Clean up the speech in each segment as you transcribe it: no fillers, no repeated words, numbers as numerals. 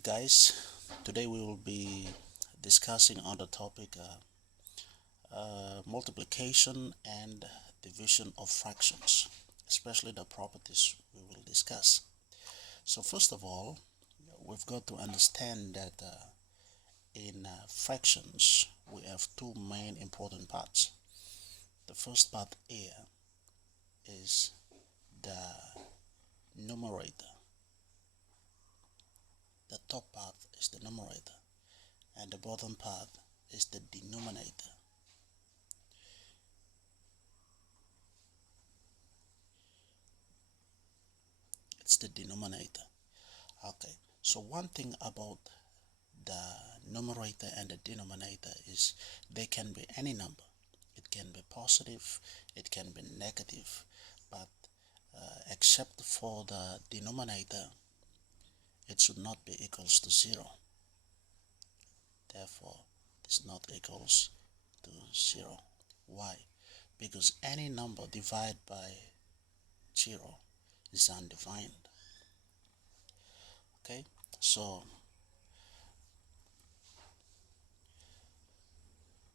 Okay guys, today we will be discussing on the topic multiplication and division of fractions, especially the properties we will discuss. So first of all, we've got to understand that in fractions we have two main important parts. The first part here is the numerator. The top part is the numerator and the bottom part is the denominator. It's the denominator. Okay, so one thing about the numerator and the denominator is they can be any number. It can be positive, it can be negative, but except for the denominator, it should not be equals to 0. Therefore, it's not equals to 0. Why? Because any number divided by 0 is undefined. Okay, so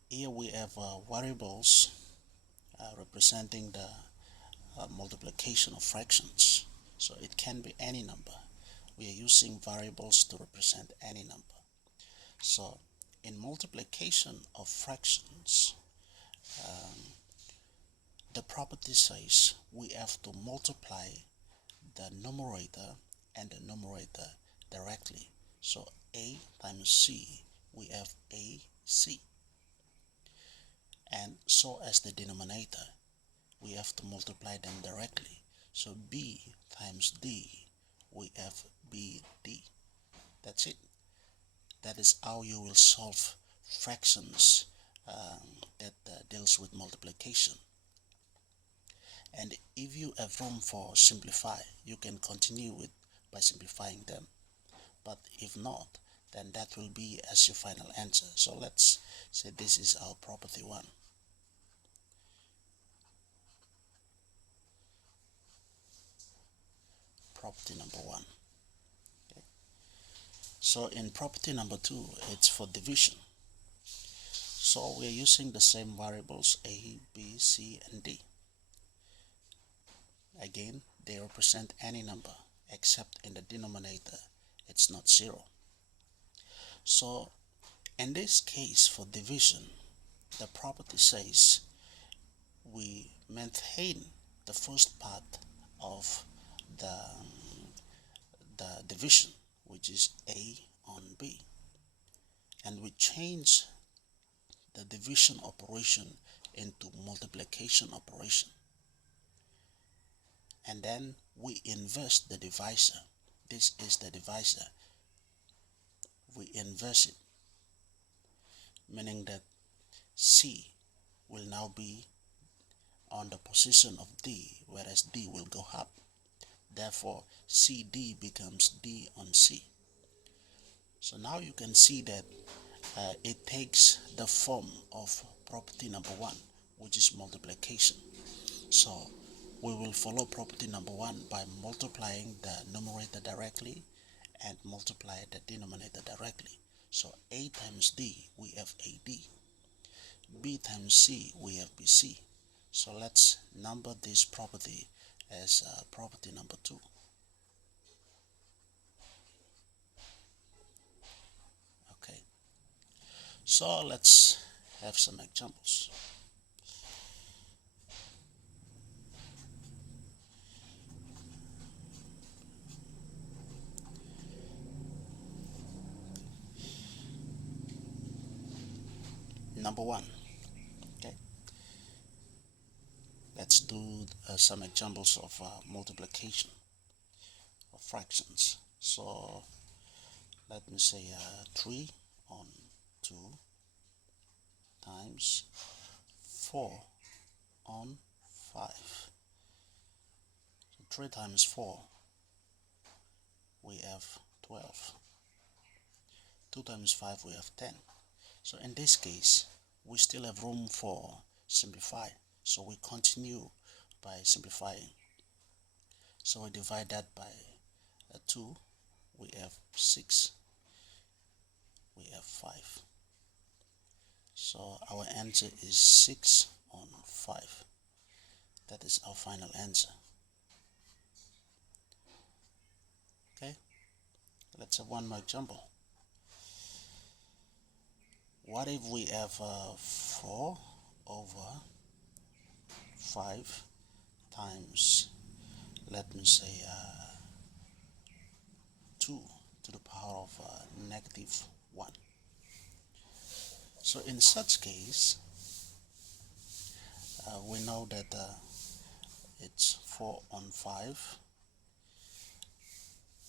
here we have variables representing the multiplication of fractions. So it can be any number. We are using variables to represent any number. So in multiplication of fractions, the property says we have to multiply the numerator and the numerator directly. So a times c, we have ac. And so as the denominator, we have to multiply them directly. So b times d, we have bd. That's it. That is how you will solve fractions that deals with multiplication. And if you have room for simplify, you can continue with by simplifying them. But if not, then that will be as your final answer. So let's say this is our property 1. Property number 1. Okay. So in property number 2, it's for division. So we are using the same variables a, b, c, and d. Again, they represent any number except in the denominator it's not 0. So in this case for division, the property says we maintain the first part of the division, which is a on b, and we change the division operation into multiplication operation, and then we inverse the divisor. This is the divisor. We inverse it, meaning that c will now be on the position of d, whereas d will go up. Therefore, CD becomes D on C. So now you can see that it takes the form of property number 1, which is multiplication. So we will follow property number 1 by multiplying the numerator directly and multiply the denominator directly. So A times D, we have AD. B times C, we have BC. So let's number this property as property number 2. Okay, so let's have some examples. Number 1. Okay, let's do some examples of multiplication of fractions. So let me say 3 on 2 times 4 on 5. So 3 times 4, we have 12. 2 times 5, we have 10. So in this case, we still have room for simplify. So we continue by simplifying. So we divide that by 2, we have 6. we have 5. So our answer is 6 on 5. That is our final answer. Okay, let's have one more example. What if we have 4 over 5 times, let me say, 2 to the power of -1. So in such case, we know that it's 4 on 5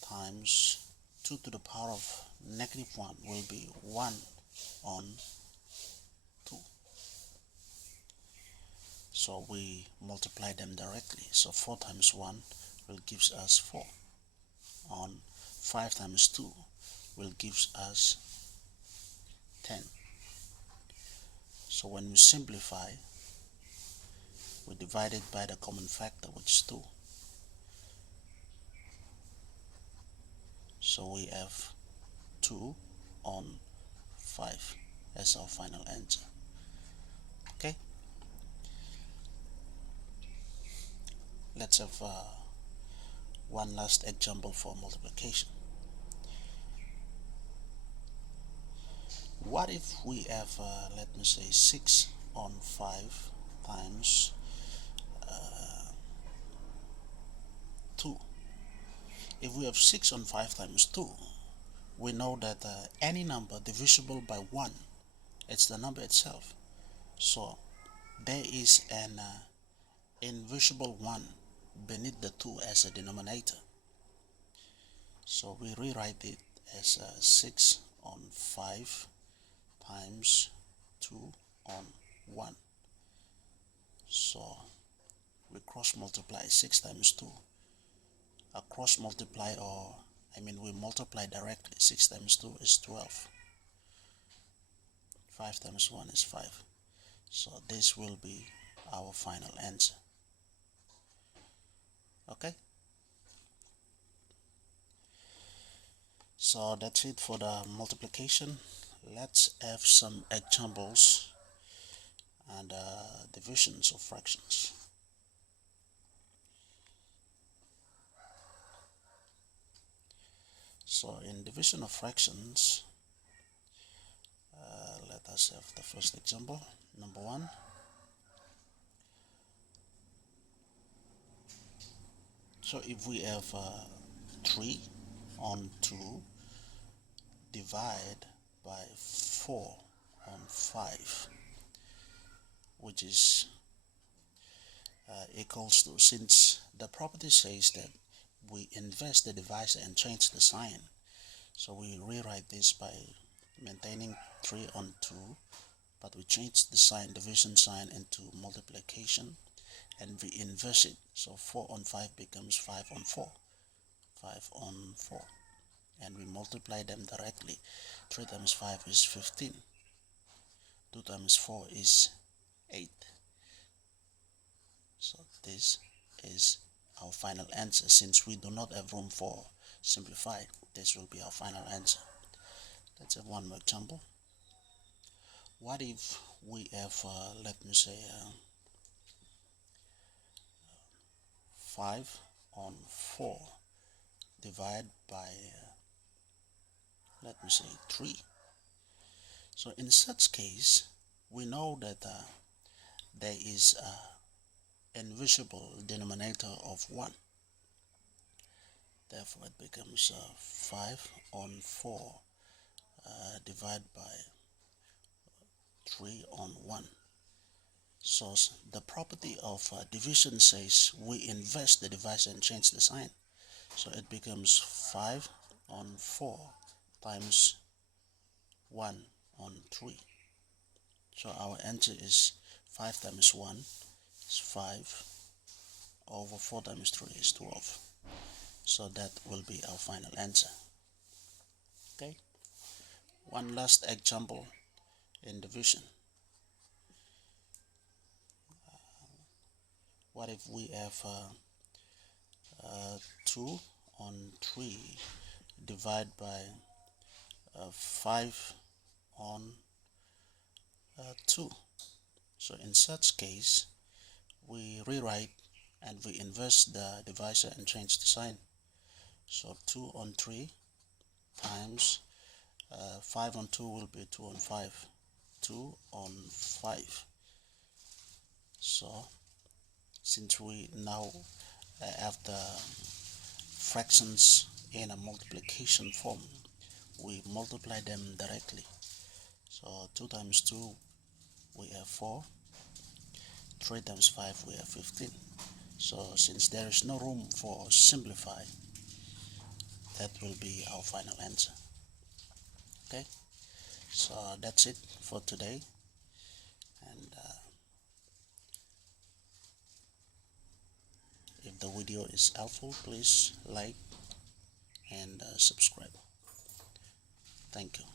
times 2 to the power of -1 will be 1 on 2. So we multiply them directly. So 4 times 1 will gives us 4 on 5 times 2 will gives us 10. So when we simplify, we divide it by the common factor, which is 2. So we have 2 on 5 as our final answer. Okay, let's have one last example for multiplication. What if we have, let me say, 6 on 5 times 2? If we have 6 on 5 times 2, we know that any number divisible by 1, it's the number itself. So there is an invisible 1 beneath the 2 as a denominator. So we rewrite it as 6 on 5 times 2 on 1. So we cross multiply 6 times 2. A cross multiply, or we multiply directly. 6 times 2 is 12. 5 times 1 is 5. So this will be our final answer. Okay, so that's it for the multiplication. Let's have some examples and divisions of fractions. So in division of fractions, let us have the first example. Number 1. So if we have 3 on 2 divide by 4 on 5, which is equals to, since the property says that we invert the divisor and change the sign, so we rewrite this by maintaining 3 on 2, but we change the sign, division sign, into multiplication, and we inverse it. So 4 on 5 becomes 5 on 4. 5 on 4. And we multiply them directly. 3 times 5 is 15. 2 times 4 is 8. So this is our final answer. Since we do not have room for simplify, this will be our final answer. Let's have one more example. What if we have, let me say, 5 on 4 divided by, let me say, 3. So in such case, we know that there is an invisible denominator of 1. Therefore, it becomes 5 on 4 divided by 3 on 1. So the property of division says we invert the divisor and change the sign. So it becomes 5 on 4 times 1 on 3. So our answer is 5 times 1 is 5 over 4 times 3 is 12. So that will be our final answer. Okay. One last example in division. What if we have 2 on 3 divided by 5 on 2. So in such case, we rewrite and we inverse the divisor and change the sign. So 2 on 3 times 5 on 2 will be 2 on 5. 2 on 5. So since we now have the fractions in a multiplication form, we multiply them directly. So 2 times 2 we have 4, 3 times 5 we have 15. So since there is no room for simplify, that will be our final answer. Okay, so that's it for today, and if the video is helpful, please like and subscribe. Thank you.